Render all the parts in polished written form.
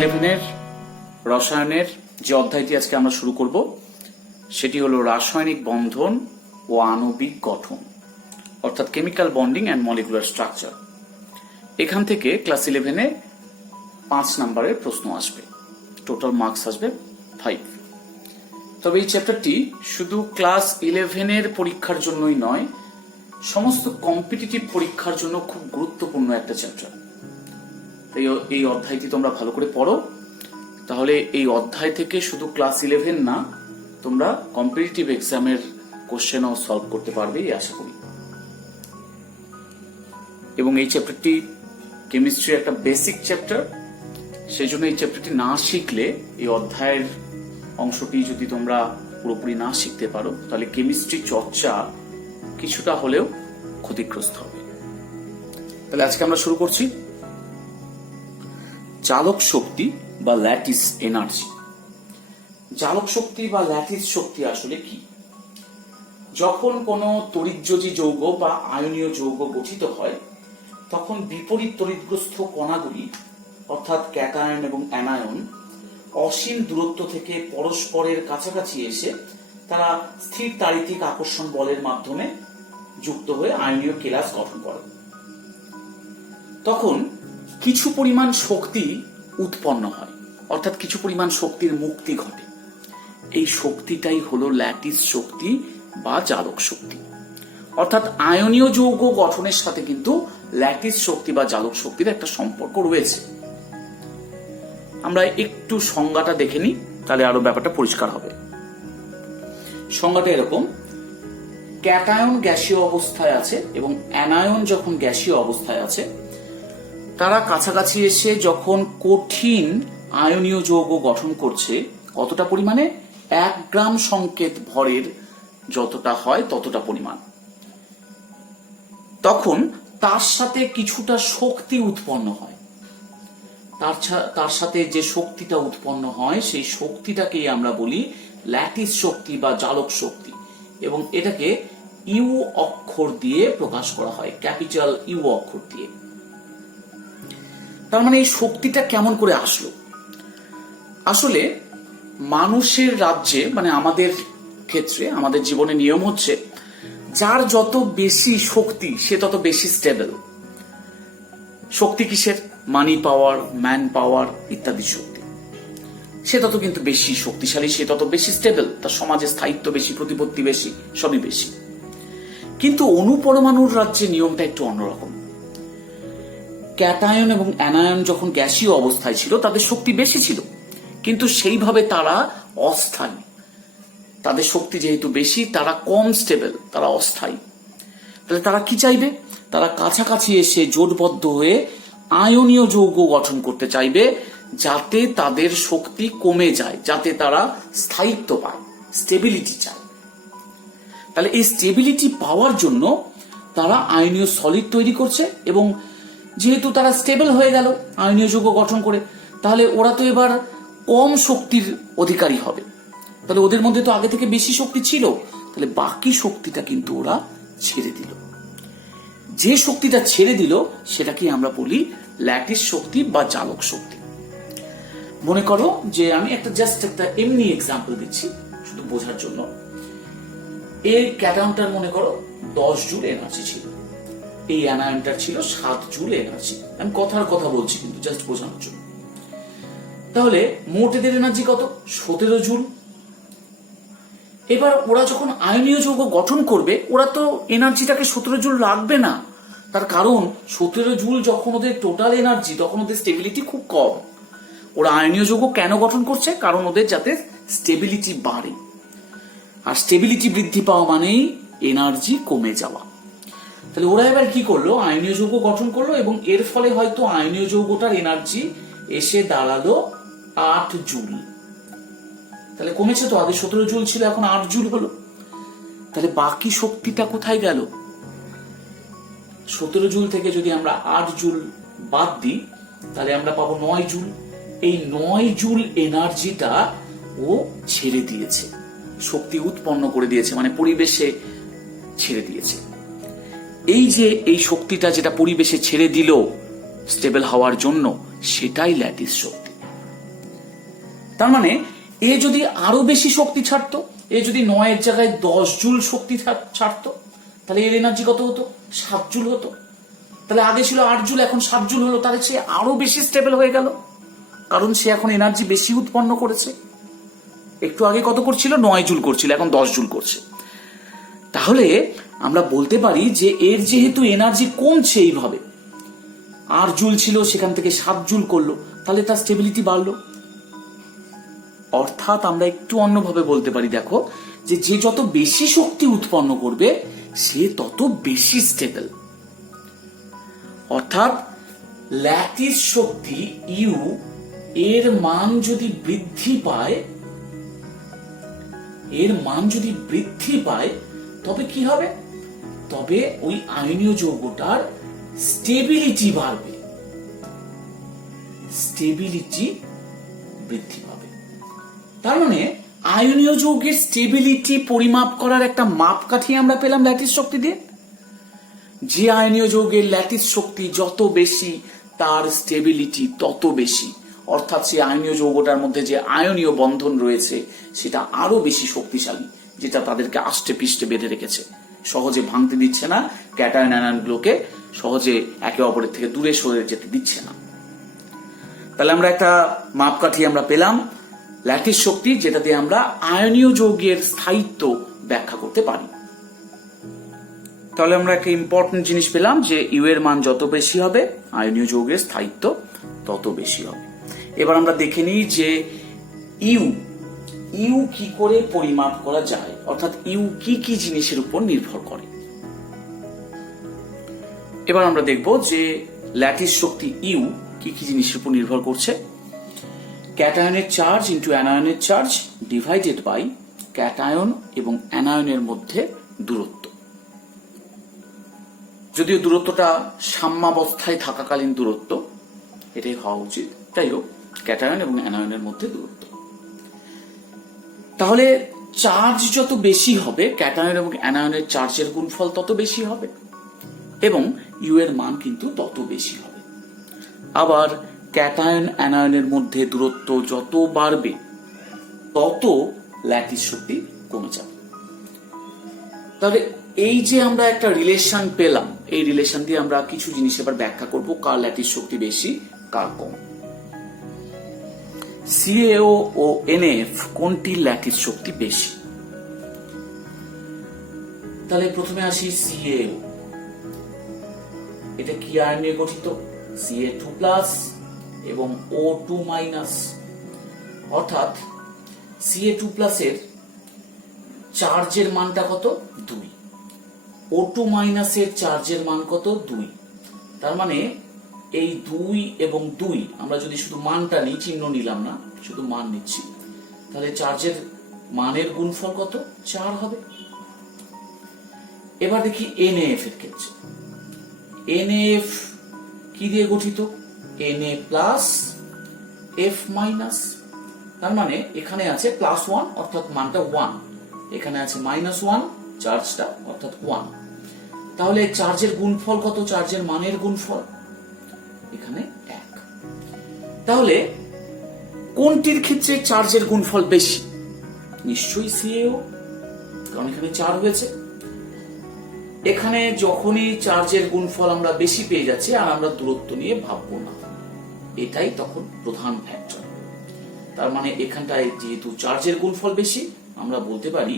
11-এর রসায়নের যে অধ্যায়টি আজকে আমরা শুরু করব সেটি হলো রাসায়নিক বন্ধন ও আণবিক গঠন, অর্থাৎ chemical bonding and molecular structure. এখান থেকে ক্লাস 11-এ 5 নম্বরের প্রশ্ন আসবে, টোটাল মার্কস আসবে 5। তবে এই চ্যাপ্টারটি শুধু ক্লাস 11-এর পরীক্ষার জন্যই নয়, সমস্ত কম্পিটিটিভ পরীক্ষার জন্য খুব গুরুত্বপূর্ণ একটা চ্যাপ্টার। তাই এই অধ্যায়টি তোমরা ভালো করে পড়ো, তাহলে এই অধ্যায় থেকে শুধু ক্লাস 11 না, তোমরা কম্পিটিটিভ এক্সামের কোশ্চেনও সলভ করতে পারবে এই আশা করি। এবং এই চ্যাপ্টারটি কেমিস্ট্রি একটা বেসিক চ্যাপ্টার, সেই জন্য এই চ্যাপ্টারটি না শিখলে, এই অধ্যায়ের অংশটি যদি তোমরা পুরোপুরি না শিখতে পারো, তাহলে কেমিস্ট্রি চর্চা কিছুটা হলেও ক্ষতিগ্রস্ত হবে। তাহলে আজকে আমরা শুরু করছি চালক শক্তি বা ল্যাটিস এনার্জি। চালক শক্তি বা ল্যাটিস শক্তি আসলে কি? যখন কোনো তড়িৎযোজী যৌগ বা আয়নীয় যৌগ গঠিত হয়, তখন বিপরীত তড়িৎগ্রস্ত কণাগুলি অর্থাৎ ক্যাটায়ন এবং অ্যানায়ন অসীম দূরত্ব থেকে পরস্পরের কাছাকাছি এসে তারা স্থির তাড়িতিক আকর্ষণ বলের মাধ্যমে যুক্ত হয়ে আয়নীয় কেলাস গঠন করে। তখন কিছু পরিমাণ শক্তি উৎপন্ন হয়, অর্থাৎ কিছু পরিমাণ শক্তির মুক্তি ঘটে। এই শক্তিটাই হলো ল্যাটিস শক্তি বা জালক শক্তি। অর্থাৎ আয়নীয় যৌগ গঠনের সাথে কিন্তু ল্যাটিস শক্তি বা জালক শক্তির একটা সম্পর্ক রয়েছে। আমরা একটু সংজ্ঞাটা দেখে নিই, তাহলে আরো ব্যাপারটা পরিষ্কার হবে। সংজ্ঞাটা এরকম: ক্যাটায়ন গ্যাসীয় অবস্থায় আছে এবং অ্যানায়ন যখন গ্যাসীয় অবস্থায় আছে, তারা কাছাকাছি এসে যখন কঠিন আয়নীয় যৌগ গঠন করছে, কতটা পরিমাণে? 1 গ্রাম সংকেত ভরের যতটা হয় ততটা পরিমাণ, তখন তার সাথে কিছুটা শক্তি উৎপন্ন হয়। তার সাথে যে শক্তিটা উৎপন্ন হয়, সেই শক্তিটাকেই আমরা বলি ল্যাটিস শক্তি বা জালক শক্তি, এবং এটাকে ইউ অক্ষর দিয়ে প্রকাশ করা হয়, ক্যাপিটাল ইউ অক্ষর দিয়ে। তার মানে এই শক্তিটা কেমন করে আসলো? আসলে মানুষের রাজ্যে, মানে আমাদের ক্ষেত্রে, আমাদের জীবনে নিয়ম হচ্ছে, যার যত বেশি শক্তি সে তত বেশি স্টেবল। শক্তি কিসের? মানি পাওয়ার, ম্যান পাওয়ার ইত্যাদি শক্তি। সে তত কিন্তু বেশি শক্তিশালী, সে তত বেশি স্টেবল, তার সমাজে স্থায়িত্ব বেশি, প্রতিপত্তি বেশি, সবই বেশি। কিন্তু অণুপরমাণুর রাজ্যে নিয়মটা একটু অন্যরকম। ক্যাটায়ন এবং অ্যানায়ন যখন গ্যাসীয় অবস্থায় ছিল, তাদের শক্তি বেশি ছিল, কিন্তু সেইভাবে তারা অস্থায়ী। তাদের শক্তি যেহেতু বেশি, তারা কম স্টেবল, তারা অস্থায়ী। তাহলে তারা কি চাইবে? তারা কাছাকাছি এসে জোটবদ্ধ হয়ে আয়নীয় যৌগ গঠন করতে চাইবে, যাতে তাদের শক্তি কমে যায়, যাতে তারা স্থায়িত্ব পায়, স্টেবিলিটি চায়। তাহলে এই স্টেবিলিটি পাওয়ার জন্য তারা আয়নীয় সলিড তৈরি করছে, এবং যেহেতু তারা স্টেবল হয়ে গেল আয়নীয় যৌগ গঠন করে, তাহলে ওরা তো এবার কম শক্তির অধিকারী হবে। তাহলে ওদের মধ্যে তো আগে থেকে বেশি শক্তি ছিল, তাহলে বাকি শক্তিটা কিন্তু ওরা ছেড়ে দিল। যে শক্তিটা ছেড়ে দিল সেটাকে আমরা বলি ল্যাটিস শক্তি বা জালক শক্তি। মনে করো যে আমি জাস্ট একটা এমনি এক্সাম্পল দিচ্ছি শুধু বোঝার জন্য। এই ক্যাটায়নটার মনে করো 10 জুল এনার্জি ছিল, এই অ্যানায়নটার ছিল 7 জুল এনার্জি। আমি কথার কথা বলছি কিন্তু জাস্ট বোঝানোর জন্য। তাহলে মোট এদের এনার্জি কত? 17 জুল। এবার ওরা যখন আয়নীয় যৌগ গঠন করবে, ওরা তো এনার্জিটাকে 17 জুল রাখবে না। তার কারণ 17 জুল যখন ওদের টোটাল এনার্জি, তখন ওদের স্টেবিলিটি খুব কম। ওরা আয়নীয় যৌগ কেন গঠন করছে? কারণ ওদের যাতে স্টেবিলিটি বাড়ে, আর স্টেবিলিটি বৃদ্ধি পাওয়া মানেই এনার্জি কমে যাওয়া। তাহলে ওরা এবার কি করলো? আয়নীয় যৌগ গঠন করলো, এবং এর ফলে হয়তো আয়নীয় যৌগটার এনার্জি এসে দাঁড়ালো 8 জুল। তাহলে কমেছে তো, আগে 17 জুল ছিল, এখন 8 জুল হলো। তাহলে বাকি শক্তিটা কোথায় গেল? 17 জুল থেকে যদি আমরা 8 জুল বাদ দিই, তাহলে আমরা পাবো 9 জুল। এই 9 জুল এনার্জিটা ও ছেড়ে দিয়েছে, শক্তি উৎপন্ন করে দিয়েছে, মানে পরিবেশে ছেড়ে দিয়েছে। এই যে এই শক্তিটা যেটা পরিবেশে ছেড়ে দিল স্টেবল হওয়ার জন্য, সেটাই ল্যাটিস শক্তি। তার মানে এ যদি আরো বেশি শক্তি ছাড়তো, এ যদি 9 এর জায়গায় 10 জুল শক্তি ছাড়তো, তাহলে এর এনার্জি কত হতো? 7 জুল হতো। তাহলে আগে ছিল 8 জুল, এখন 7 জুল হলো, তাহলে সে আরো বেশি স্টেবল হয়ে গেল, কারণ সে এখন এনার্জি বেশি উৎপন্ন করেছে। একটু আগে কত করছিল? 9 জুল করছিল, এখন 10 জুল করছে। তাহলে আমরা বলতে পারি যে এর যেহেতু এনার্জি কমছে, এইভাবে 8 জুল ছিল সেখান থেকে 7 জুল করলো, তাহলে তার স্টেবিলিটি বাড়লো। অর্থাৎ আমরা একটু অন্যভাবে বলতে পারি, দেখো, যে যে যত বেশি শক্তি উৎপন্ন করবে সে তত বেশি স্টেবল। অর্থাৎ ল্যাটিস শক্তি ইউ এর মান যদি বৃদ্ধি পায়, তবে কি হবে? তবে ওই আয়নীয় যৌগটার স্টেবিলিটি বাড়বে, স্টেবিলিটি বৃদ্ধি পাবে। তার মানে আয়নীয় যৌগের স্টেবিলিটি পরিমাপ করার একটা মাপকাঠি আমরা পেলাম ল্যাটিস শক্তি দিয়ে। যে আয়নীয় যৌগের ল্যাটিস শক্তি যত বেশি, তার স্টেবিলিটি তত বেশি। অর্থাৎ সেই আয়নীয় যৌগটার মধ্যে যে আয়নীয় বন্ধন রয়েছে সেটা আরো বেশি শক্তিশালী, যেটা তাদেরকে আষ্টে পিষ্টে বেঁধে রেখেছে, সহজে ভাঙতে দিচ্ছে না, ক্যাটায়ন অ্যানায়নগুলোকে সহজে একে অপরের থেকে দূরে সরে যেতে দিচ্ছে না। তাহলে আমরা একটা মাপকাঠি আমরা পেলাম ল্যাটিস শক্তি, যেটা দিয়ে আমরা আয়নীয় যৌগের স্থায়িত্ব ব্যাখ্যা করতে পারি। তাহলে আমরা একটা ইম্পর্টেন্ট জিনিস পেলাম যে ইউ এর মান যত বেশি হবে আয়নীয় যৌগের স্থায়িত্ব তত বেশি হবে। এবার আমরা দেখে নিই যে ইউ কি করে পরিমাপ করা যায়, অর্থাৎ ইউ কি কি জিনিসের উপর নির্ভর করে। এবার আমরা দেখব যে ল্যাটিস শক্তি ইউ কি কি জিনিসের উপর নির্ভর করছে। ক্যাটায়নের চার্জ ইন্টু অ্যানায়নের চার্জ ডিভাইডেড বাই ক্যাটায়ন এবং অ্যানায়নের মধ্যে দূরত্ব। যদিও দূরত্বটা সাম্যাবস্থায় থাকাকালীন দূরত্ব, এটাই হওয়া উচিত, যাই হোক, ক্যাটায়ন এবং অ্যানায়নের মধ্যে দূরত্ব। তাহলে চার্জ যত বেশি হবে, ক্যাটায়ন এবং অ্যানায়নের চার্জের গুণফল তত বেশি হবে এবং ইউ এর মান কিন্তু তত বেশি হবে। আবার ক্যাটায়ন অ্যানায়নের মধ্যে দূরত্ব যত বাড়বে তত ল্যাটিস শক্তি কমে যাবে। তাহলে এই যে আমরা একটা রিলেশন পেলাম, এই রিলেশন দিয়ে আমরা কিছু জিনিস এবার ব্যাখ্যা করব, কার ল্যাটিস শক্তি বেশি কার কম। সিএও ও এনএফ কোনটির ল্যাটিস শক্তি বেশি? তাহলে প্রথমে আসি সিএও। এটা কি আয়ন নিয়ে গঠিত? Ca2+ এবং O2-, অর্থাৎ Ca2+ এর চার্জের মানটা কত? 2। O2- এর চার্জের মান কত? 2। তার মানে এই 2 এবং 2 আমরা যদি শুধু মানটা নিই, চিহ্ন নিলাম না, শুধু মান নিচ্ছি, তাহলে চার্জের মানের গুণফল কত? 4 হবে। এবার দেখি NaF এর ক্ষেত্রে। NaF কি দিয়ে গঠিত? Na+F-। তার মানে এখানে আছে +1 অর্থাৎ মানটা 1, এখানে আছে -1 চার্জটা অর্থাৎ 1। তাহলে চার্জের গুণফল কত? চার্জের মানের গুণফল এখানে 1। তাহলে কোনটির ক্ষেত্রে চার্জের গুণফল বেশি? নিশ্চয়ই সিএও, কারণ এখানে 4 হয়েছে। এখানে যখনই চার্জের গুণফল আমরা বেশি পেয়ে যাচ্ছি আর আমরা দূরত্ব নিয়ে ভাববো না, এটাই তখন প্রধান ফ্যাক্টর। তার মানে এখানটায় যেহেতু চার্জের গুণফল বেশি, আমরা বলতে পারি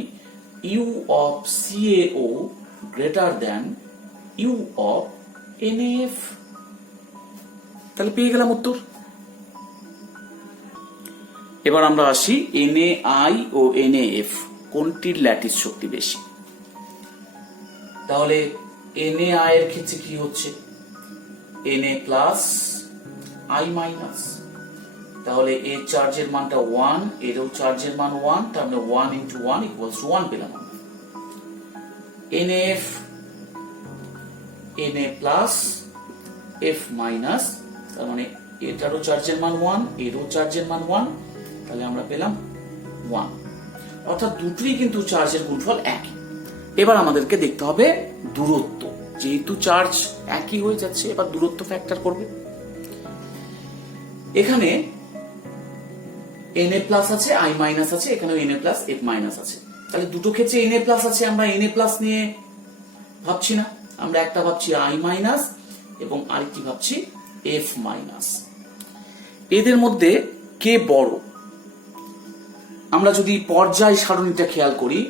U of CAO greater than U of NF. তাহলে পেয়ে গেলাম উত্তর। এবার আমরা আসি এনএআই ও এনএএফ কোনটির ল্যাটিস শক্তি বেশি। তাহলে এনএআই এর ক্ষেত্রে কি হচ্ছে? Na+I-। তাহলে এর চার্জের মানটা 1, এরও চার্জের মান 1, তার মানে 1 × 1 = 1 পেলাম আমরা। NF Na+F-, তার মানে এটারও চার্জের মান 1, এরও চার্জের মান 1, তাহলে আমরা পেলাম 1। অর্থাৎ দুটোই কিন্তু চার্জের গুণফল একই। এবার আমাদেরকে দেখতে হবে দূরত্ব। যেহেতু চার্জ একই হয়ে যাচ্ছে, এবার দূরত্ব ফ্যাক্টর করবে। এখানে Na প্লাস আছে, I মাইনাস আছে, এখানেও Na প্লাস F মাইনাস আছে। তাহলে দুটো ক্ষেত্রে Na প্লাস আছে, আমরা Na প্লাস নিয়ে ভাবছি না, আমরা একটা ভাবছি I মাইনাস এবং আরেকটি ভাবছি F মাইনাস। এদের মধ্যে কে বড়? আমরা যদি পর্যায় সারণীটা খেয়াল করি,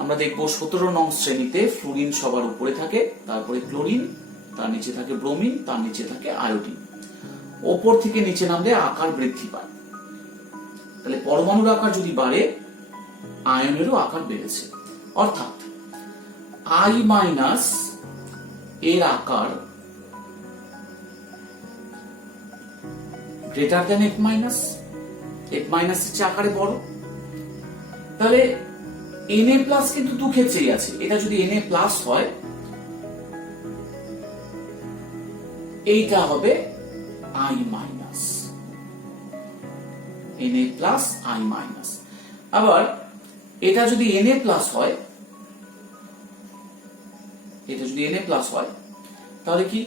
আমরা দেখব 17 নং শ্রেণীতে ফ্লুরিন সবার উপরে থাকে, তারপরে ক্লোরিন, তার নিচে থাকে ব্রোমিন, তার নিচে থাকে আয়োডিন। ওপর থেকে নিচে নামলে আকার বৃদ্ধি পায়। তাহলে পরমাণুর আকার যদি বাড়ে, আয়নেরও আকার বেড়েছে। অর্থাৎ I মাইনাস এর আকার greater than F minus, F minus এর চেয়ে আকারে বড়। তাহলে Na প্লাস কিন্তু দু ক্ষেত্রেই আছে। এটা যদি Na প্লাস হয়, এইটা হবে I minus, Na plus I minus. আবার এটা যদি Na প্লাস হয়, এটা যদি Na প্লাস হয়, তাহলে কি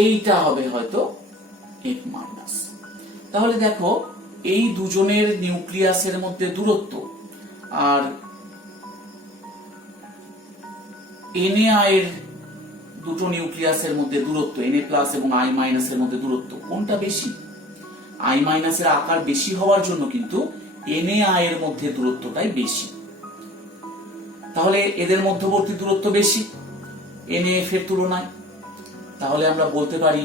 এইটা হবে হয়তো F মাইনাস। তাহলে দেখো এই দুজনের নিউক্লিয়াসের মধ্যে দূরত্ব আর Na এর দুটো নিউক্লিয়াসের মধ্যে দূরত্ব, Na প্লাস এবং I মাইনাসের মধ্যে দূরত্ব কোনটা বেশি? I মাইনাসের আকার বেশি হওয়ার জন্য কিন্তু Na এর মধ্যে দূরত্বটাই বেশি। তাহলে এদের মধ্যবর্তী দূরত্ব বেশি NaF এর তুলনায়। তাহলে আমরা বলতে পারি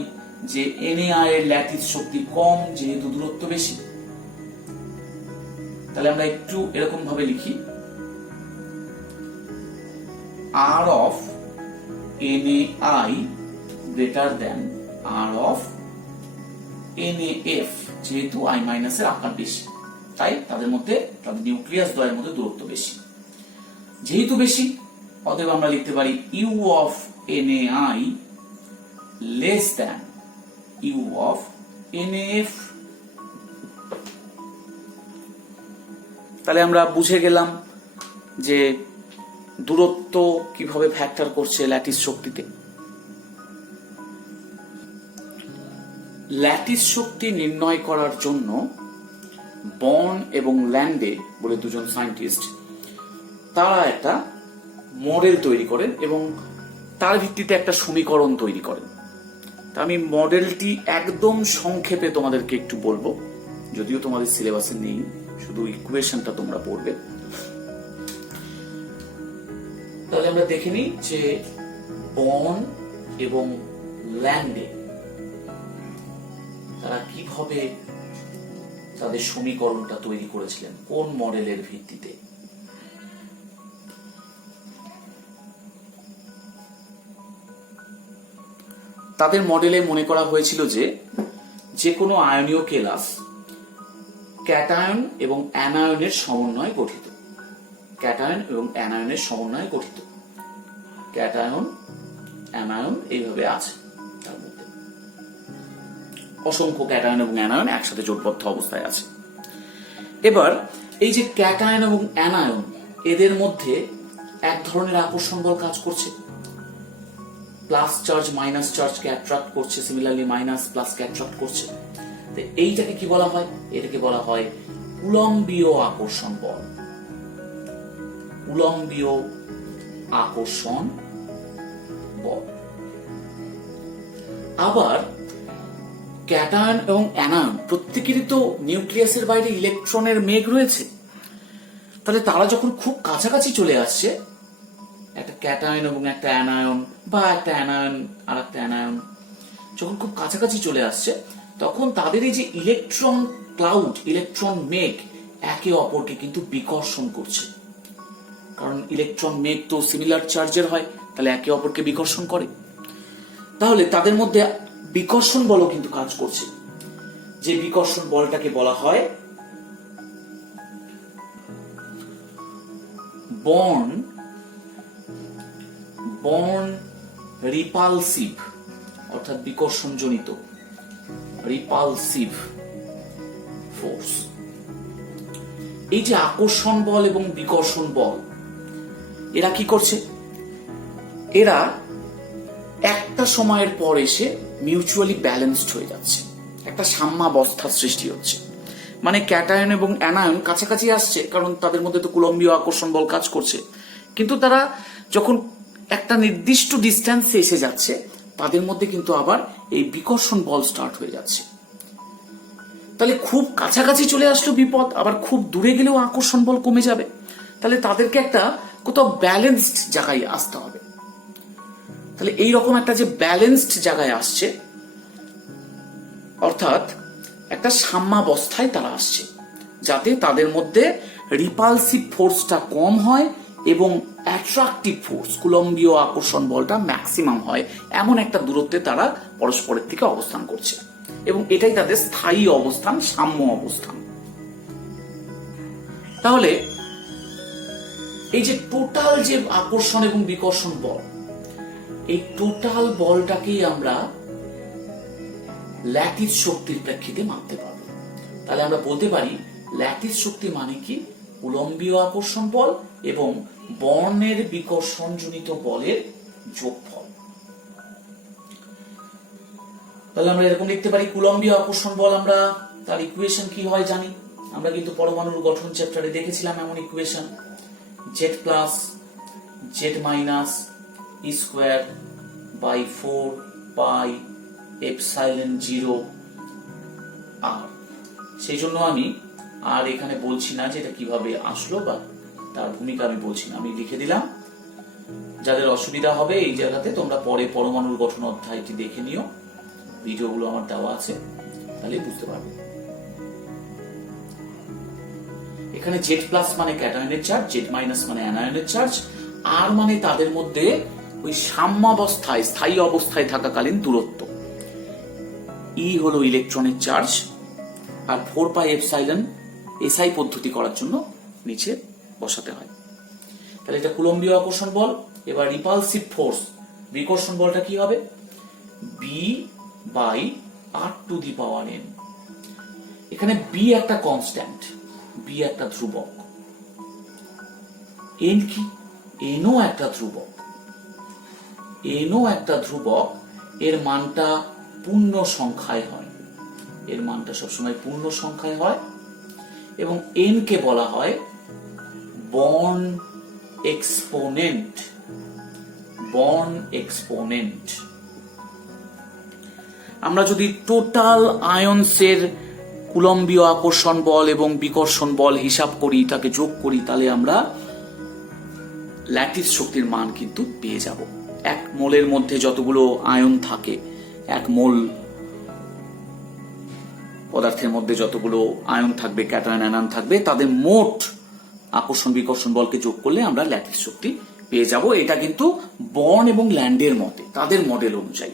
যে Na এর ল্যাটিস শক্তি কম, যেহেতু দূরত্ব বেশি। তাহলে আমরা একটু এরকম ভাবে লিখি, R of NaI greater than R of NaF, যেহেতু I মাইনাস এর আকার বেশি, তাই তাদের মধ্যে, তাদের নিউক্লিয়াস দ্বয়ের মধ্যে দূরত্ব বেশি। যেহেতু বেশি, অতএব আমরা লিখতে পারি U of NaI less than U of NaF। তাহলে আমরা বুঝে গেলাম যে দূরত্ব কিভাবে ফ্যাক্টর করছে ল্যাটিস শক্তিতে। ল্যাটিস শক্তি নির্ণয় করার জন্য বর্ন এবং ল্যান্ডে বলে দুজন সায়েন্টিস্ট, তারা একটা মডেল তৈরি করেন এবং তার ভিত্তিতে একটা সমীকরণ তৈরি করেন। তা আমি মডেলটি একদম সংক্ষেপে তোমাদেরকে একটু বলবো, যদিও তোমাদের সিলেবাসে নেই, শুধু ইকুয়েশনটা তোমরা পড়বে। তাহলে আমরা দেখে নিই যে বর্ন এবং ল্যান্ডে তারা কিভাবে তাদের সমীকরণটা তৈরি করেছিলেন, কোন মডেলের ভিত্তিতে। তাদের মডেলে মনে করা হয়েছিল যে কোনো আয়নীয় কেলাস ক্যাটায়ন এবং অ্যানায়নের সমন্বয়ে গঠিত। ক্যাটায়ন এবং অ্যানায়নের সমন্বয়ে গঠিত। ক্যাটায়ন, অ্যানায়ন এইভাবে আছে, তার মধ্যে অসংখ্য ক্যাটায়ন এবং অ্যানায়ন একসাথে জোটবদ্ধ অবস্থায় আছে। এবার এই যে ক্যাটায়ন এবং অ্যানায়ন, এদের মধ্যে এক ধরনের আকর্ষণ বল কাজ করছে। প্লাস চার্জ মাইনাস চার্জকে অ্যাট্রাক্ট করছে, সিমিলারলি মাইনাস প্লাসকে অ্যাট্রাক্ট করছে। এইটাকে কি বলা হয়? এটাকে বলা হয় কুলম্বীয় আকর্ষণ বল। কুলম্বীয় আকর্ষণ বল। আবার ক্যাটায়ন এবং অ্যানায়ন প্রত্যেকেরই তো নিউক্লিয়াসের বাইরে ইলেকট্রনের মেঘ রয়েছে। তাহলে তারা যখন খুব কাছাকাছি চলে আসছে, একটা ক্যাটায়ন এবং একটা অ্যানায়ন, বা একটা অ্যানায়ন আর একটা অ্যানায়ন যখন খুব কাছাকাছি চলে আসছে, তখন তাদের এই যে ইলেকট্রন ক্লাউড, ইলেকট্রন মেঘ একে অপরকে কিন্তু বিকর্ষণ করছে। কারণ ইলেকট্রন মেঘ তো সিমিলার চার্জের হয়, তাহলে একে অপরকে বিকর্ষণ করে। তাহলে তাদের মধ্যে বিকর্ষণ বলও কিন্তু কাজ করছে। যে বিকর্ষণ বলটাকে বলা হয় বর্ন রিপালসিভ, অর্থাৎ বিকর্ষণ জনিত রিপালসিভ ফোর্স। এই যে আকর্ষণ বল এবং বিকর্ষণ বল, এরা কি করছে? এরা একটা সময়ের পর এসে মিউচুয়ালি ব্যালেন্সড হয়ে যাচ্ছে, একটা সাম্যাবস্থার সৃষ্টি হচ্ছে। মানে ক্যাটায়ন এবং অ্যানায়ন কাছাকাছি আসছে, কারণ তাদের মধ্যে তো কুলম্বীয় আকর্ষণ বল কাজ করছে। কিন্তু তারা যখন একটা নির্দিষ্ট ডিস্টেন্সে এসে যাচ্ছে, তাদের মধ্যে কিন্তু আবার এই বিকর্ষণ বল স্টার্ট হয়ে যাচ্ছে। তাহলে খুব কাছাকাছি চলে আসলো বিপদ, আবার খুব দূরে গেলেও আকর্ষণ বল কমে যাবে। তাহলে তাদেরকে একটা কোথাও ব্যালেন্সড জায়গায় আসতে হবে। তাহলে এইরকম একটা যে ব্যালেন্সড জায়গায় আসছে, অর্থাৎ একটা সাম্যাবস্থায় তারা আসছে, যাতে তাদের মধ্যে রিপালসিভ ফোর্সটা কম হয় এবং অ্যাট্রাকটিভ ফোর্স কুলম্বীয় আকর্ষণ বলটা ম্যাক্সিমাম হয়, এমন একটা দূরত্বে তারা পরস্পরের থেকে অবস্থান করছে। এবং এটাই তাদের স্থায়ী অবস্থান, সাম্য অবস্থান। তাহলে এই যে টোটাল যে আকর্ষণ এবং বিকর্ষণ বল, এই টোটাল বলটাকেই আমরা ল্যাটিস শক্তির প্রেক্ষিতে মাপতে পারব। তাহলে আমরা বলতে পারি ল্যাটিস শক্তি মানে কি? কুলম্বীয় আকর্ষণ বল এবং বর্ণের বিকর্ষণজনিত বলের যোগফল। তাহলে আমরা এরকম লিখতে পারি, কুলম্বীয় আকর্ষণ বল আমরা তার ইকুয়েশন কি হয় জানি। আমরা কিন্তু পরমাণুর গঠন চ্যাপ্টারে দেখেছিলাম এমন equation, Z plus Z minus E square by 4 pi epsilon 0 R. সেই জন্য আমি আর এখানে বলছি না যে এটা কিভাবে আসলো বা তার ভূমিকা আমি বলছি না, আমি লিখে দিলাম। যাদের অসুবিধা হবে এই জায়গাতে তোমরা পরে পরমাণুর গঠন অধ্যায়টি দেখে নিও, ভিডিওগুলো আমার দেওয়া আছে, তাহলে বুঝতে পারবে। এখানে জেড প্লাস মানে ক্যাটায়নের চার্জ, জেড মাইনাস মানে অ্যানায়নের চার্জ, আর মানে তাদের মধ্যে ওই সাম্যাবস্থায় স্থায়ী অবস্থায় থাকাকালীন দূরত্ব। ই হলো ইলেকট্রনের চার্জ, আর 4 পাই এপসাইলন এসআই পদ্ধতি করার জন্য নিচে বসাতে হয়। তাহলে এটা কুলম্বীয় আকর্ষণ বল। এবার রিপালসিভ ফোর্স বিকর্ষণ বলটা কি হবে? B by R to the power N. এখানে বি একটা কনস্ট্যান্ট, বি একটা ধ্রুবক, এন কি? এনও একটা ধ্রুবক, এনও একটা ধ্রুবক। এর মানটা পূর্ণ সংখ্যায় হয়, এর মানটা সবসময় পূর্ণ সংখ্যায় হয়। এবং এন কে বলা হয় বর্ন এক্সপোনেন্ট, বর্ন এক্সপোনেন্ট। আমরা যদি টোটাল আয়নসের কুলম্বীয় আকর্ষণ বল এবং বিকর্ষণ বল হিসাব করি, তাকে যোগ করি, তাহলে আমরা ল্যাটিস শক্তির মান কিন্তু পেয়ে যাব। এক মোলের মধ্যে যতগুলো আয়ন থাকে, এক মোল পদার্থের মধ্যে যতগুলো আয়ন থাকবে, ক্যাটায়ন অ্যানায়ন থাকবে, তাদের মোট আকর্ষণ বিকর্ষণ বলকে যোগ করলে আমরা ল্যাটিস শক্তি পেয়ে যাব। এটা কিন্তু বর্ন এবং ল্যান্ডের মতে, তাদের মডেল অনুযায়ী,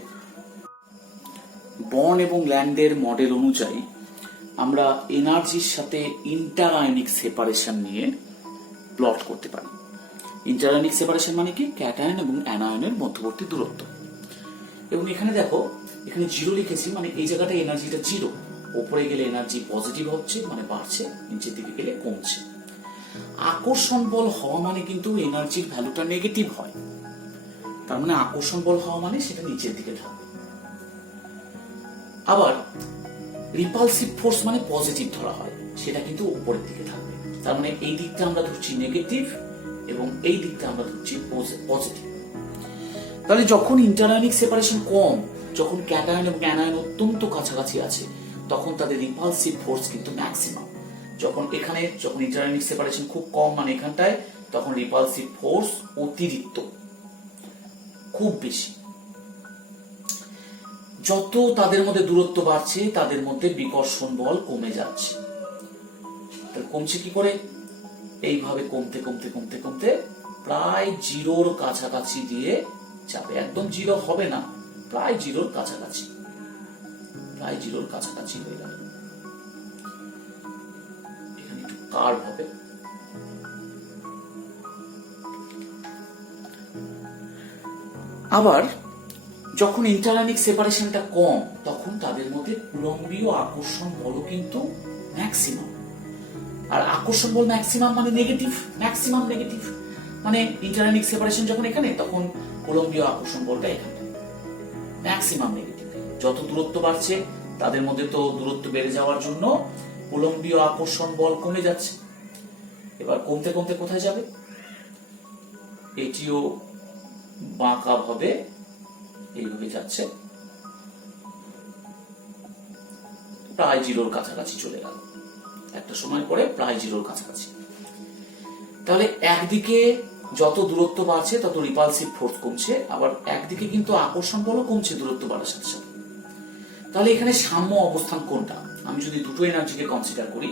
বর্ন এবং ল্যান্ডের মডেল অনুযায়ী আমরা এনার্জির সাথে ইন্টার আয়নিক সেপারেশন নিয়ে প্লট করতে পারি। ইন্টার আয়নিক সেপারেশন মানে কি? ক্যাটায়ন এবং অ্যানায়নের মধ্যবর্তী দূরত্ব। এবং এখানে দেখো, এখানে 0 লিখেছি, মানে এই জায়গাটা এনার্জিটা 0, উপরে গেলে এনার্জি পজিটিভ হচ্ছে মানে বাড়ছে, নিচের দিকে গেলে কমছে। আকর্ষণ বল হওয়া মানে কিন্তু এনার্জির ভ্যালুটা নেগেটিভ হয়, তার মানে আকর্ষণ বল হওয়া মানে সেটা নিচের দিকে থাকবে। আবার রিপালসিভ ফোর্স মানে পজিটিভ ধরা হয়, সেটা কিন্তু উপরের দিকে থাকবে। তার মানে এই দিকটা আমরা ধরছি নেগেটিভ এবং এই দিকটা আমরা ধরছি পজিটিভ। তাহলে যখন ইন্টারআয়নিক সেপারেশন কম, যখন ক্যাটায়ন এবং অ্যানায়ন অত্যন্ত কাছাকাছি আছে, তখন তাদের রিপালসিভ ফোর্স কিন্তু ম্যাক্সিমাম। যখন ইন্টারআয়নিক সেপারেশন খুব কম, মানে এখানটায়, তখন রিপালসিভ ফোর্স অতিরিক্ত, খুব বেশি। যত তাদের মধ্যে দূরত্ব বাড়ছে, তাদের মধ্যে বিকর্ষণ বল কমে যাচ্ছে। তাহলে কমছে কি করে? এইভাবে কমতে কমতে কমতে কমতে প্রায় 0-র কাছাকাছি দিয়ে যাবে। একদম 0 হবে না, প্রায় 0-র কাছাকাছি, প্রায় 0-র কাছাকাছি হয়ে যাবে। এখানে একটু কার্ভ হবে। আবার যখন ইন্টারআয়নিক সেপারেশনটা কম, তখন তাদের মধ্যে কুলম্বীয় আকর্ষণ বল কিন্তু ম্যাক্সিমাম। আর আকর্ষণ বল ম্যাক্সিমাম মানে নেগেটিভ, ম্যাক্সিমাম নেগেটিভ, মানে ইন্টারআয়নিক সেপারেশন যখন এখানে, তখন কুলম্বীয় আকর্ষণ বলটা এখানে ম্যাক্সিমাম নেগেটিভ। যত দূরত্ব বাড়ছে, তাদের মধ্যে তো দূরত্ব বেড়ে যাওয়ার জন্য কুলম্বীয় আকর্ষণ বল কমে যাচ্ছে। এবার কমতে কমতে কোথায় যাবে? এটিও বাঁকা ভাবে এইভাবে যাচ্ছে, প্রায় জিরোর কাছাকাছি চলে গেল, একটা সময় পরে প্রায় জিরোর কাছাকাছি। তাহলে একদিকে যত দূরত্ব বাড়ছে তত রিপালসিভ ফোর্স কমছে, আবার একদিকে কিন্তু আকর্ষণ বলও কমছে দূরত্ব বাড়ার সাথে সাথে। তাহলে এখানে সাম্য অবস্থান কোনটা? আমি যদি দুটো এনার্জিকে কনসিডার করি,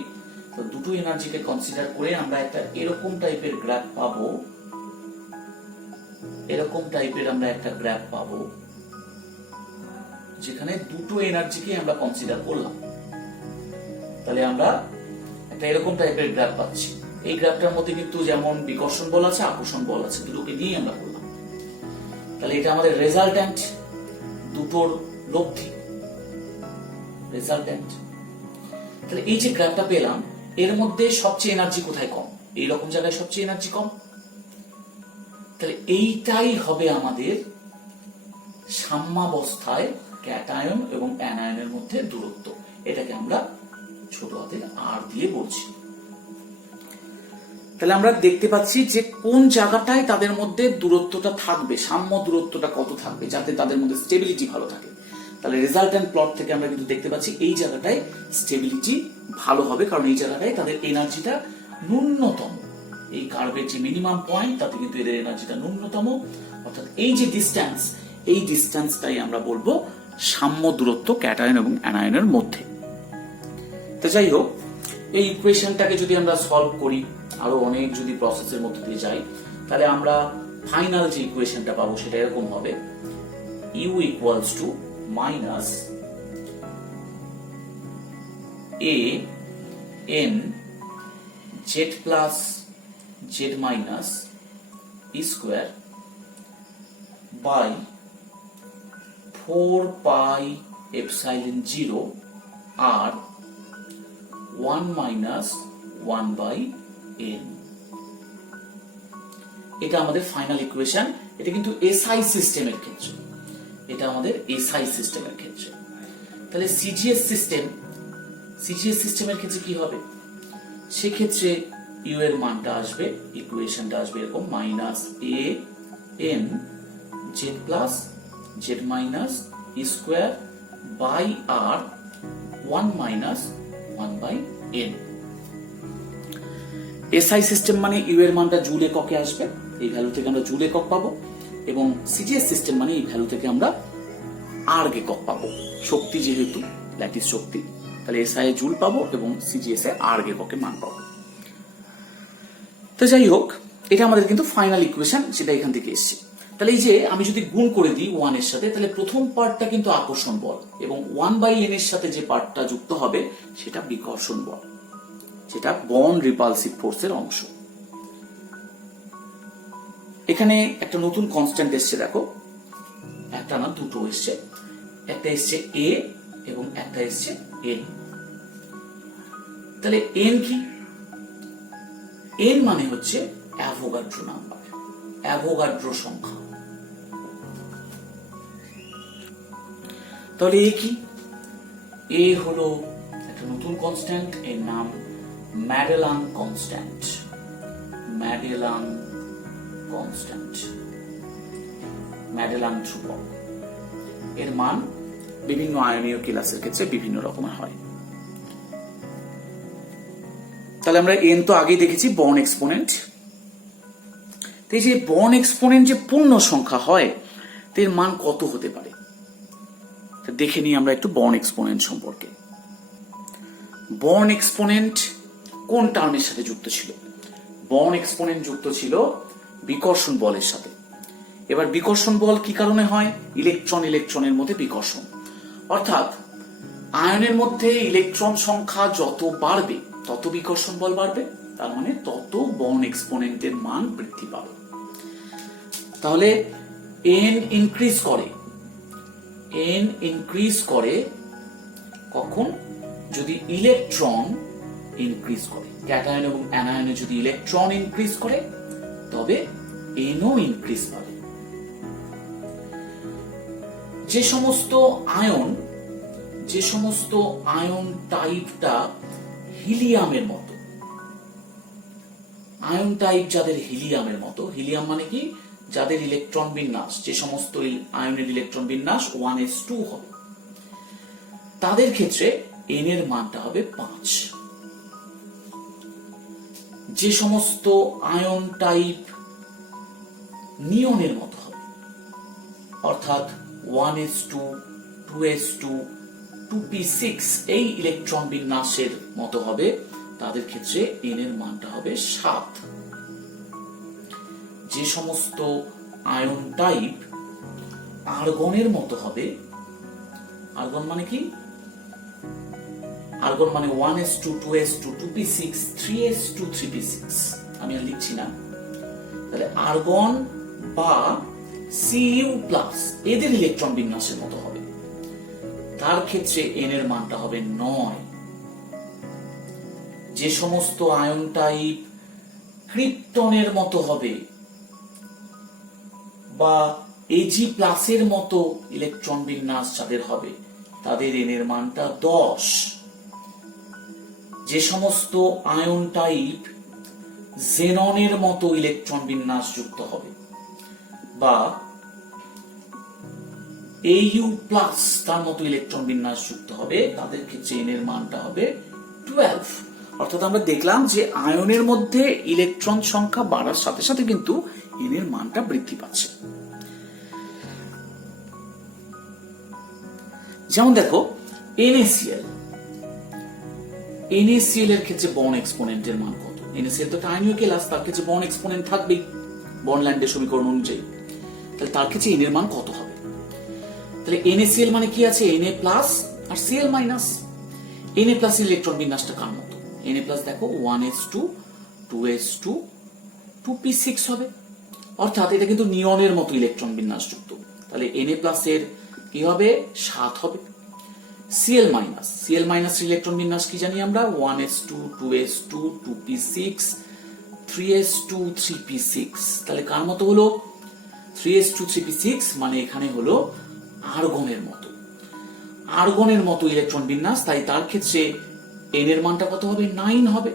তো দুটো এনার্জিকে কনসিডার করে আমরা একটা এরকম টাইপের গ্রাফ পাবো, এরকম টাইপের আমরা একটা গ্রাফ পাবো যেখানে দুটো এনার্জিকে আমরা কনসিডার করলাম। তাহলে আমরা একটা এরকম টাইপের গ্রাফ পাচ্ছি। এই গ্রাফটার মধ্যে কিন্তু যেমন বিকর্ষণ বল আছে, আকর্ষণ বল আছে, দুটোকে নিয়ে আমরা করলাম। তাহলে এটা আমাদের রেজাল্ট্যান্ট, দুটোর লব্ধি, রেজাল্ট্যান্ট। তাহলে এই যে গ্রাফটা পেলাম, এর মধ্যে সবচেয়ে এনার্জি কোথায় কম? এইরকম জায়গায় সবচেয়ে এনার্জি কম। তাহলে এইটাই হবে আমাদের সাম্যাবস্থায় ক্যাটায়ন এবং অ্যানায়নের মধ্যে দূরত্ব। এটাকে আমরা ছোট হাতের আর দিয়ে বলছি। তাহলে আমরা দেখতে পাচ্ছি যে কোন জায়গাটায় তাদের মধ্যে দূরত্বটা থাকবে, সাম্য দূরত্বটা কত থাকবে, যাতে তাদের মধ্যে স্টেবিলিটি ভালো থাকে। তাহলে রেজাল্ট্যান্ট প্লট থেকে আমরা কিন্তু দেখতে পাচ্ছি এই জায়গাটায় স্টেবিলিটি ভালো হবে, কারণ এই জায়গাটায় তাদের এনার্জিটা ন্যূনতম। এই কার্ভের যে মিনিমাম পয়েন্ট তাতে কিন্তু এদের এনার্জিটা ন্যূনতম, অর্থাৎ এই যে ডিস্টেন্স, এই ডিস্টেন্সটাই আমরা বলবো সাম্য দূরত্ব ক্যাটায়ন এবং অ্যানায়নের মধ্যে। তো যাই হোক, এই ইকুয়েশনটাকে যদি আমরা সলভ করি, আরো অনেক যদি প্রসেসের মধ্যে দিয়ে যাই, তাহলে আমরা ফাইনাল যে ইকুয়েশনটা পাবো সেটা এরকম হবে, U equals to minus A N Z plus Z minus E square by 4 pi epsilon 0 R 1 minus 1 by n। এটা আমাদের ফাইনাল ইকুয়েশন। এটা কিন্তু এসআই সিস্টেমের ক্ষেত্রে, এটা আমাদের এসআই সিস্টেমের ক্ষেত্রে। তাহলে সিজিএস সিস্টেমের ক্ষেত্রে কি হবে? সেক্ষেত্রে ইউ এর মানটা আসবে, ইকুয়েশনটা আসবে এরকম, minus A N Z plus Z minus E square by R 1 minus 1 by n। SI system মানে ইউ এর মানটা জুল এককে আসবে, এই ভ্যালু থেকে আমরা জুল একক পাবো, এবং সিজিএস সিস্টেম মানে এই ভ্যালু থেকে আমরা আর্গ একক পাবো। শক্তি যেহেতু ল্যাটিস শক্তি, তাহলে এসআই এ জুল পাবো এবং সিজিএস এ আর্গ এককে মান পাবো। তো যাই হোক, এটা আমাদের কিন্তু ফাইনাল ইকুয়েশন, যেটা এখান থেকে এসছে। তাহলে এই যে আমি যদি গুণ করে দিই 1 এর সাথে, তাহলে প্রথম পার্টটা কিন্তু আকর্ষণ বল, এবং 1 বাই n এর সাথে যে পার্টটা যুক্ত হবে সেটা বিকর্ষণ বল, যেটা বন্ড রিপালসিভ ফোর্সের অংশ। এখানে একটা নতুন কনস্ট্যান্ট এসছে, দেখো, একটা না দুটো এসছে, একটা এসছে এ এবং একটা এসছে এন। তাহলে এন কি? এন মানে হচ্ছে অ্যাভোগাড্রো নাম্বার, অ্যাভোগাড্রো সংখ্যা। তাহলে এ কি? এ হলো একটা নতুন কনস্ট্যান্ট, এর নাম ম্যাডেলান কনস্ট্যান্ট, ম্যাডেলান কনস্ট্যান্ট, ম্যাডেলান ধ্রুবক। এর মান বিভিন্ন আয়নীয় কেলাসের ক্ষেত্রে বিভিন্ন রকমের হয়। তাহলে আমরা এন তো আগেই দেখেছি, বর্ন এক্সপোনেন্ট। এই যে বর্ন এক্সপোনেন্ট যে পূর্ণ সংখ্যা হয়, এর মান কত হতে পারে দেখে নিই আমরা একটু বর্ন এক্সপোনেন্ট সম্পর্কে। বর্ন এক্সপোনেন্ট কোন টার্মের সাথে যুক্ত ছিল? বর্ন এক্সপোনেন্ট যুক্ত ছিল বিকর্ষণ বলের সাথে। এবার বিকর্ষণ বল কি কারণে হয়? ইলেকট্রন ইলেকট্রনের মধ্যে বিকর্ষণ, অর্থাৎ আয়নের মধ্যে ইলেকট্রন সংখ্যা যত বাড়বে তত বিকর্ষণ বল বাড়বে, তার মানে তত বর্ন এক্সপোনেন্টের মান বৃদ্ধি পাবে। তাহলে এন ইনক্রিজ করে কখন? যদি ইলেকট্রন ইনক্রিজ করে, ক্যাটায়ন এবং অ্যানায়নে যদি ইলেকট্রন ইনক্রিজ করে তবে এনও ইনক্রিজ পাবে। যে সমস্ত আয়ন টাইপটা হিলিয়ামের মতো, আয়ন টাইপ যাদের হিলিয়ামের মতো, হিলিয়াম মানে কি, যাদের ইলেকট্রন বিন্যাস, যে সমস্ত আয়নের ইলেকট্রন বিন্যাস 1s2 হবে, তাদের ক্ষেত্রে n এর মানটা হবে 5। যে সমস্ত আয়ন টাইপ নিয়নের মতো হবে, অর্থাৎ 1s2, 2s2, 2p6 এই ইলেকট্রন বিন্যাসের মতো হবে, তাদের ক্ষেত্রে n এর মানটা হবে 7। যে সমস্ত আয়ন টাইপ আর্গনের মতো হবে, আর্গন মানে কি, আর্গন মানে 1s2, 2s2, 2p6, 3s2, 3p6, আমি আর লিখছি না, তাহলে আর্গন বা Cu+, এদের ইলেকট্রন বিন্যাসের মতো হবে, তার ক্ষেত্রে n এর মানটা হবে 9। যে সমস্ত আয়ন টাইপ ক্রিপ্টনের মতো হবে বা Ag+ এর মতো ইলেকট্রন বিন্যাস যাদের হবে, তাদের n এর মানটা 10। যে সমস্ত আয়ন টাইপ জেননের মতো ইলেকট্রন বিন্যাস যুক্ত হবে বা Au+ তার মতো ইলেকট্রন বিন্যাস যুক্ত হবে, তাদের ক্ষেত্রে n এর মানটা হবে 12। অর্থাৎ আমরা দেখলাম যে আয়নের মধ্যে ইলেকট্রন সংখ্যা বাড়ার সাথে সাথে কিন্তু n এর মানটা বৃদ্ধি পাচ্ছে। যেমন দেখো NaCl, NaCl এর ক্ষেত্রে বন্ড এক্সপোনেন্টের মান কত? NaCl তো একটা আয়নীয় কেলাস, তার ক্ষেত্রে বন্ড এক্সপোনেন্ট থাকবেই বন্ডল্যান্ডের সমীকরণ অনুযায়ী, তাহলে তার ক্ষেত্রে n এর মান কত হবে? তাহলে NaCl মানে কি আছে, Na+ আর Cl-। Na+ ইলেকট্রন বিন্যাসটা কার মতো? Na+ দেখো 1s2, 2s2, 2p6 হবে, অর্থাৎ এটা কিন্তু নিয়নের মতো ইলেকট্রন বিন্যাস যুক্ত, তাহলে Na+ এর কি হবে, 7 হবে। Cl-, ইলেকট্রন বিন্যাস কি জানি আমরা, 1s2, 2s2, 2p6, 3s2, 3p6, তাহলে কার মতো হলো, 3s2, 3p6 মানে এখানে হলো আর্গনের মতো, আর্গনের মতো ইলেকট্রন বিন্যাস, তাই তার ক্ষেত্রে n এর মানটা কত হবে, 9 হবে।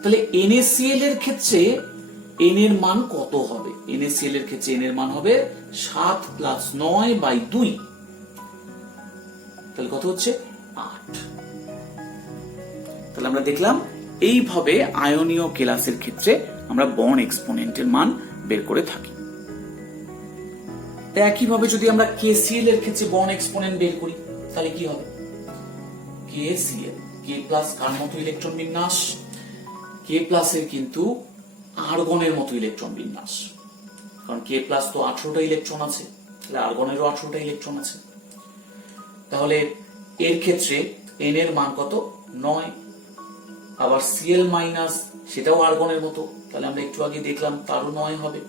তাহলে NaCl এর ক্ষেত্রে n এর মান কত হবে? NaCl এর ক্ষেত্রে n এর মান হবে 7 + 9/2, তাহলে কত হচ্ছে, 8। তাহলে আমরা দেখলাম এইভাবে আয়নীয় কেলাসের ক্ষেত্রে আমরা বন্ড এক্সপোনেন্টের মান বের করে থাকি। একইভাবে যদি আমরা KCl এর ক্ষেত্রে বন্ড এক্সপোনেন্ট বের করি, তাহলে কি হবে, KCl, K+ কার মতো ইলেকট্রন বিন্যাস, K+ এর কিন্তু আর্গনের মতো ইলেকট্রন বিন্যাস, কারণ K+ তো 18টা ইলেকট্রন আছে, তাহলে আর্গনেরও 18টা ইলেকট্রন আছে, তাহলে এর ক্ষেত্রে n এর মান কত, 9। আবার Cl- সেটাও আর্গনের মতো, তাহলে আমরা একটু আগে দেখলাম তারও 9 হবে,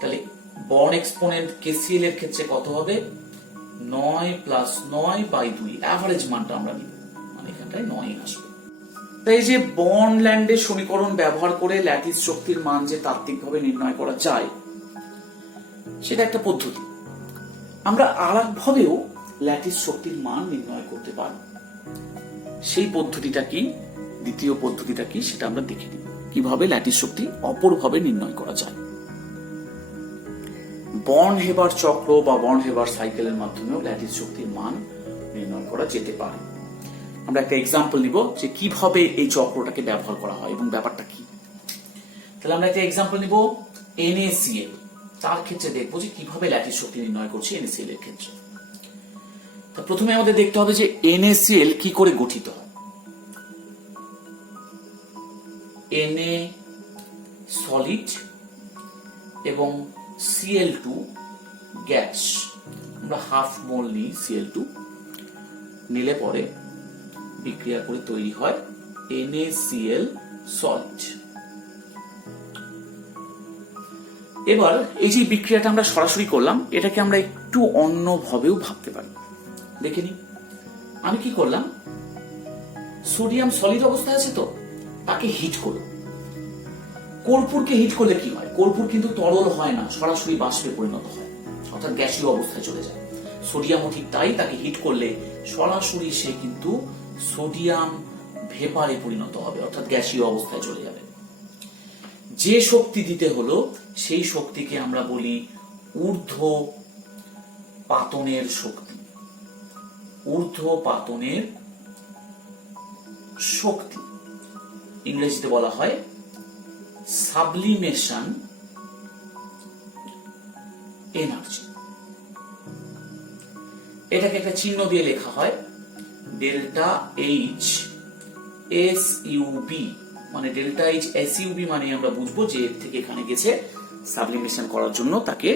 তাহলে বন্ড এক্সপোনেন্ট KCl এর ক্ষেত্রে কত হবে, 9 + 9/2, এভারেজ মানটা আমরা নিব, মানে এখানটায় 9 আসবে। তাই যে বন্ডল্যান্ডের সমীকরণ ব্যবহার করে ল্যাটিস শক্তির মান যে তাত্ত্বিকভাবে নির্ণয় করা যায়, সেটা একটা পদ্ধতি। আমরা আরেকভাবেও ল্যাটিস শক্তির মান নির্ণয় করতে পারি, সেই পদ্ধতিটা কি, দ্বিতীয় পদ্ধতিটা কি, সেটা আমরা দেখে নিই, কিভাবে ল্যাটিস শক্তি অপরভাবে নির্ণয় করা যায়। বর্ন হেবার চক্র বা বর্ন হেবার সাইকেলের মাধ্যমেও ল্যাটিস শক্তির মান নির্ণয় করা যেতে পারে। আমরা একটা এক্সাম্পল নিব যে কিভাবে এই চক্রটাকে ব্যবহার করা হয় এবং ব্যাপারটা কি। তাহলে আমরা একটা এক্সাম্পল নিব NaCl, তার ক্ষেত্রে দেখবো যে কিভাবে ল্যাটিস শক্তি নির্ণয় করছে NaCl এর ক্ষেত্রে। তা প্রথমে আমাদের দেখতে হবে যে NaCl কি করে গঠিত হয়। Na সলিড এবং Cl2 গ্যাস, আমরা হাফ মোল নিই Cl2, নিলে পরে বিক্রিয়া করে তৈরি হয় NaCl সলিড। এবার এই যে বিক্রিয়াটা আমরা সরাসরি করলাম, এটাকে আমরা একটু অন্যভাবেও ভাবতে পারি, দেখে নিই। আমি কি করলাম, সোডিয়াম সলিড অবস্থায় আছে, তো তাকে হিট করলাম। কর্পূরকে হিট করলে কি হয়, কর্পূর কিন্তু তরল হয় না, সরাসরি বাষ্পে পরিণত হয়, অর্থাৎ গ্যাসীয় অবস্থায় চলে যায়। সোডিয়ামও ঠিক তাই, তাকে হিট করলে সরাসরি সে কিন্তু সোডিয়াম ভেপারে পরিণত হবে, অর্থাৎ গ্যাসীয় অবস্থায় চলে যাবে। যে শক্তি দিতে হলো সেই শক্তিকে আমরা বলি ঊর্ধ্বপাতনের শক্তি। ঊর্ধ্বপাতনের শক্তি ইংরেজিতে বলা হয় সাবলিমেশন এনার্জি। এটাকে একটা চিহ্ন দিয়ে লেখা হয় ডেল্টা এইচ এস ইউবি, মানে ডেল্টা এইচ এস ইউবি মানে আমরা বুঝবো যে এর থেকে এখানে গেছে, সাবলিমেশন করার জন্য তাকে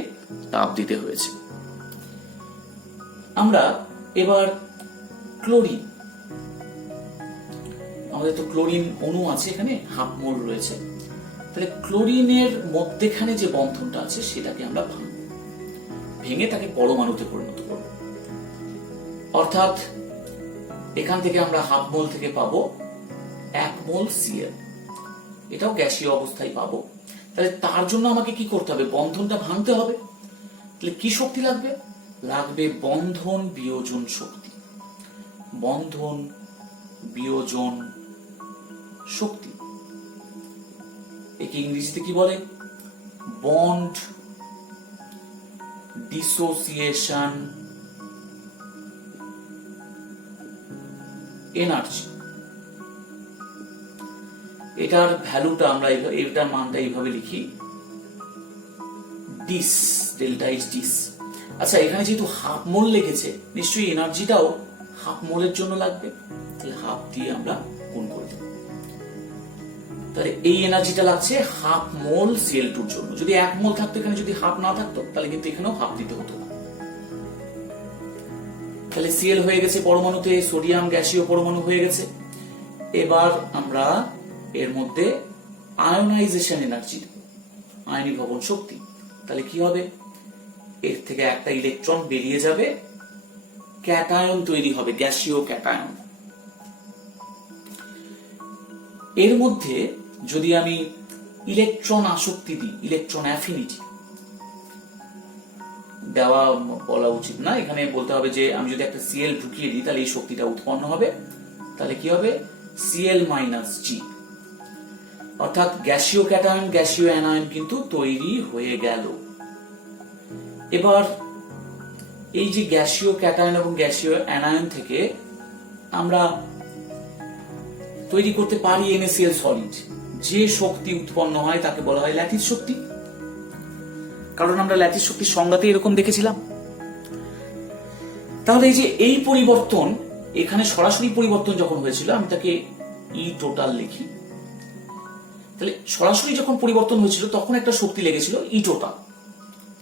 তাপ দিতে হয়েছে। আমরা এবার ক্লোরিন, আমাদের তো ক্লোরিন অণু আছে এখানে, হাফ মোল রয়েছে, তাহলে ক্লোরিনের মধ্যেখানে যে বন্ধনটা আছে সেটাকে আমরা ভেঙে তাকে পরমাণুতে পরিণত করব। অর্থাৎ এখান থেকে আমরা হাফ মোল থেকে পাবো 1 মোল সিএল, এটাও গ্যাসীয় অবস্থায় পাবো। তাহলে তার জন্য আমাকে কি করতে হবে? বন্ধনটা ভাঙতে হবে। তাহলে কি শক্তি লাগবে? লাগবে বন্ধন বিয়োজন শক্তি। বন্ধন বিয়োজন শক্তি একে ইংরেজিতে কি বলে? Bond dissociation energy. এটার ভ্যালুটা আমরা এটার মানটা এইভাবে লিখি ডিস, ডেল্টা এইচ ডিস। আচ্ছা, এখানে যেহেতু হাফ মোল লেগেছে, নিশ্চয়ই এনার্জিটাও হাফ মোলের জন্য লাগবে, তাহলে হাফ দিয়ে আমরা গুণ করে দেব। তাহলে এই এনার্জিটা লাগছে হাফ মোল সিএল2 এর জন্য। যদি 1 মোল থাকতো এখানে, যদি হাফ না থাকতো তাহলে কিন্তু এখানেও হাফ দিতে হতো না। তাহলে সিএল হয়ে গেছে পরমাণুতে, সোডিয়াম গ্যাসীয় পরমাণু হয়ে গেছে। এবার আমরা এর মধ্যে আয়োনাইজেশন এনার্জি, আয়নীভবন শক্তি। তাহলে কি হবে? এর থেকে একটা ইলেকট্রন বেরিয়ে যাবে, ক্যাটায়ন তৈরি হবে, গ্যাসীয় ক্যাটায়ন। এর মধ্যে যদি আমি ইলেকট্রন আসক্তি দিই, ইলেকট্রন অ্যাফিনিটি দেওয়া বলা উচিত না, এখানে বলতে হবে যে আমি যদি একটা সিএল ঢুকিয়ে দিই তাহলে এই শক্তিটা উৎপন্ন হবে। তাহলে কি হবে? সিএল মাইনাস জি, অর্থাৎ গ্যাসীয় ক্যাটায়ন গ্যাসীয় অ্যানায়ন কিন্তু তৈরি হয়ে গেল। এবার এই যে গ্যাসীয় ক্যাটায়ন এবং গ্যাসীয় অ্যানায়ন থেকে আমরা তৈরি করতে পারি NaCl সলিড। যে শক্তি উৎপন্ন হয় তাকে বলা হয় ল্যাটিস শক্তি, কারণ আমরা ল্যাটিস শক্তির সংজ্ঞাতে এরকম দেখেছিলাম। তাহলে এই যে এই পরিবর্তন, এখানে সরাসরি পরিবর্তন যখন হয়েছিল আমি তাকে ই টোটাল লিখি। তাহলে সরাসরি যখন পরিবর্তন হয়েছিল তখন একটা শক্তি লেগেছিল ই টোটাল,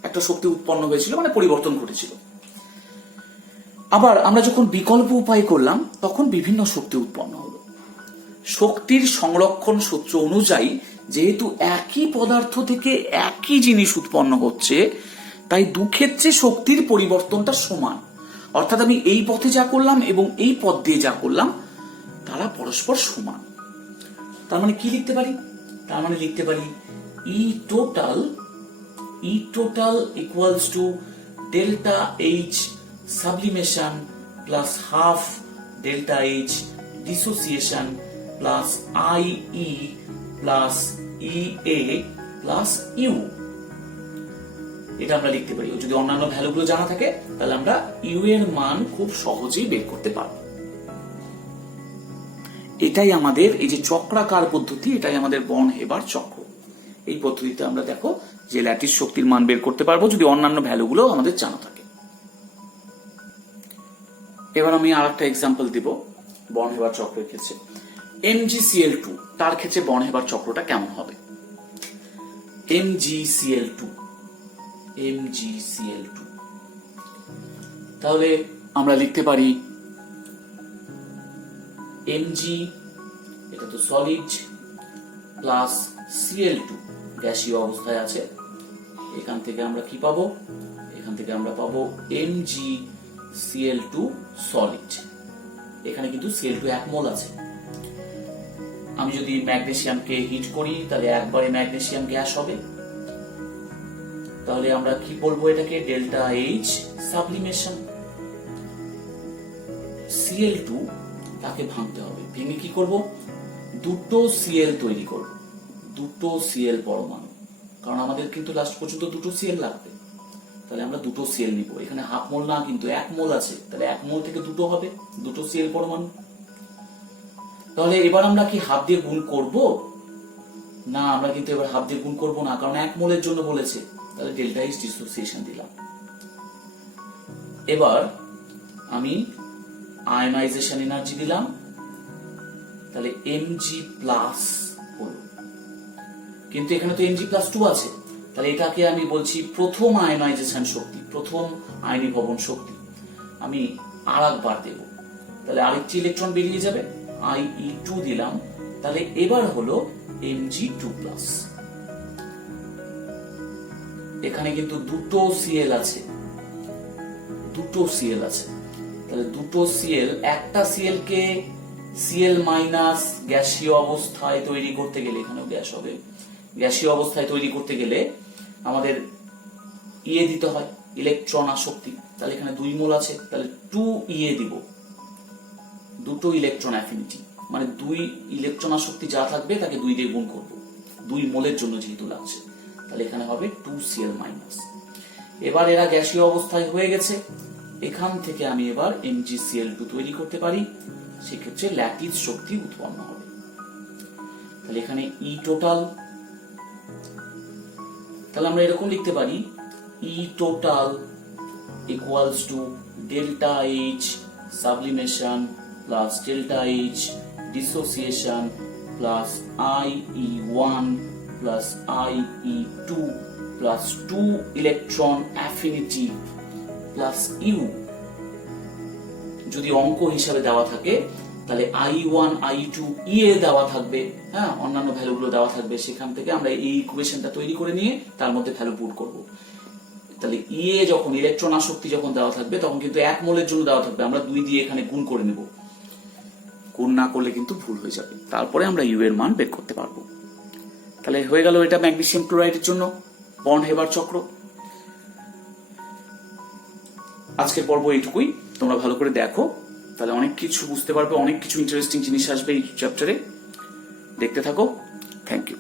একটা শক্তি উৎপন্ন হয়েছিল, মানে পরিবর্তন ঘটেছিল। আবার আমরা যখন বিকল্প উপায় করলাম তখন বিভিন্ন শক্তি উৎপন্ন হলো। শক্তির সংরক্ষণ সূত্র অনুযায়ী যেহেতু একই পদার্থ থেকে একই জিনিস উৎপন্ন হচ্ছে, তাই দুক্ষেত্রে শক্তির পরিবর্তনটা সমান। অর্থাৎ আমি এই পথে যা করলাম এবং এই পথ দিয়ে যা করলাম তারা পরস্পর সমান। তার মানে কি লিখতে পারি? তার মানে লিখতে পারি E total equals to delta H sublimation plus half delta H dissociation plus I E plus E A plus U. এটা আমরা লিখতে পারি। যদি অন্যান্য ভ্যালুগুলো জানা থাকে তাহলে আমরা ইউ এর মান খুব সহজেই বের করতে পারবো। এটাই আমাদের এই যে চক্রাকার পদ্ধতি, এটাই আমাদের বর্ন হেবার চক্র। এই পদ্ধতিতে আমরা দেখো যে ল্যাটিস শক্তির মান বের করতে পারবো যদি অন্যান্য ভ্যালুগুলো আমাদের জানা থাকে। এবার আমি আর একটা এক্সাম্পল দিব বর্ন হেবার চক্রের ক্ষেত্রে। MgCl2 তার ক্ষেত্রে বর্ন হেবার চক্রটা কেমন হবে? MgCl2 তাহলে আমরা লিখতে পারি Mg, এটা তো সলিড, প্লাস Cl2 গ্যাসীয় অবস্থায় আছে। এখান থেকে আমরা কি পাবো? এখান থেকে আমরা পাবো MgCl2 সলিড। এখানে কিন্তু Cl2 1 মোল আছে। আমি যদি ম্যাগনেসিয়ামকে হিট করি তাহলে একবারে ম্যাগনেসিয়াম গ্যাস হবে। তাহলে আমরা কি বলবো এটাকে? Delta H sublimation. Cl2 তাকে ভাঙতে হবে। ভেঙে কি করব, দুটো সিএল তৈরি করব, দুটো সিএল পরমাণু, কারণ আমাদের কিন্তু লাস্ট পর্যন্ত দুটো সিএল লাগবে। তাহলে আমরা দুটো সিএল নিব। এখানে হাফ মোল না, কিন্তু 1 মোল আছে, তাহলে 1 মোল থেকে দুটো হবে, দুটো সিএল পরমাণু। তাহলে এবার আমরা কি হাফ দিয়ে গুণ করব? না, আমরা কিন্তু এবার হাফ দিয়ে গুণ করব না, কারণ 1 মোলের জন্য বলেছে। তাহলে ডেল্টা এইচ ডিসোসিয়েশন দিলাম। এবার আমি আয়নাইজেশন এনার্জি দিলাম, তাহলে mg প্লাস হলো, কিন্তু এখানে তো mg+2 আছে, তাহলে এটাকে আমি বলছি প্রথম আয়নাইজেশন শক্তি, প্রথম আয়নীভবন শক্তি। আমি আর একবার দেব, তাহলে আরেকটি ইলেকট্রন বেরিয়ে যাবে, IE2 দিলাম, তাহলে এবার হলো mg2+। এখানে কিন্তু দুটো সিএল আছে, দুটো সিএল আছে, তাহলে দুটো সিএল, একটা সিএল কে সিএল মাইনাস গ্যাসীয় অবস্থায় তৈরি করতে গেলে, এখানেও গ্যাস হবে, গ্যাসীয় অবস্থায় তৈরি করতে গেলে আমাদের ইয়ে দিতে হয়, ইলেকট্রন আসক্তি। তাহলে এখানে 2 মোল আছে, তাহলে 2 ইয়ে দিব, দুটো ইলেকট্রন অ্যাফিনিটি, মানে 2 ইলেকট্রন আসক্তি যা থাকবে তাকে 2 দিয়ে গুণ করব, 2 মোলের জন্য যেহেতু লাগছে, তাহলে এখানে হবে 2Cl মাইনাস। এবার এরা গ্যাসীয় অবস্থায় হয়ে গেছে, এখান থেকে আমি এবার MgCl2 তৈরি করতে পারি, সেক্ষেত্রে ল্যাটিস শক্তি উৎপন্ন হবে। তাহলে এখানে E টোটাল, তাহলে আমরা এরকম লিখতে পারি E total equals to delta H sublimation plus delta H dissociation plus IE1 plus IE2 plus 2 electron affinity plus U. যদি অঙ্ক হিসাবে দেওয়া থাকে তাহলে IE1 IE2 ইয়ে দেওয়া থাকবে, হ্যাঁ, অন্যান্য ভ্যালুগুলো দেওয়া থাকবে, সেখান থেকে আমরা এই ইকুয়েশনটা তৈরি করে নিয়ে তার মধ্যে ভ্যালু পুট করব। তাহলে ইয়ে যখন ইলেকট্রন আসক্তি যখন দেওয়া থাকবে তখন কিন্তু 1 মোলের জন্য দেওয়া থাকবে, আমরা 2 দিয়ে এখানে গুণ করে নেব, গুণ না করলে কিন্তু ভুল হয়ে যাবে, তারপরে আমরা ইউ এর মান বের করতে পারবো। তাহলে হয়ে গেল এটা ম্যাগনেসিয়াম ক্লোরাইডের জন্য বর্ন হেবার চক্র। আজকের পর্ব এইটুকুই, তোমরা ভালো করে দেখো, তাহলে অনেক কিছু বুঝতে পারবে, অনেক কিছু ইন্টারেস্টিং জিনিস আসবে এই চ্যাপ্টারে, দেখতে থাকো। Thank you.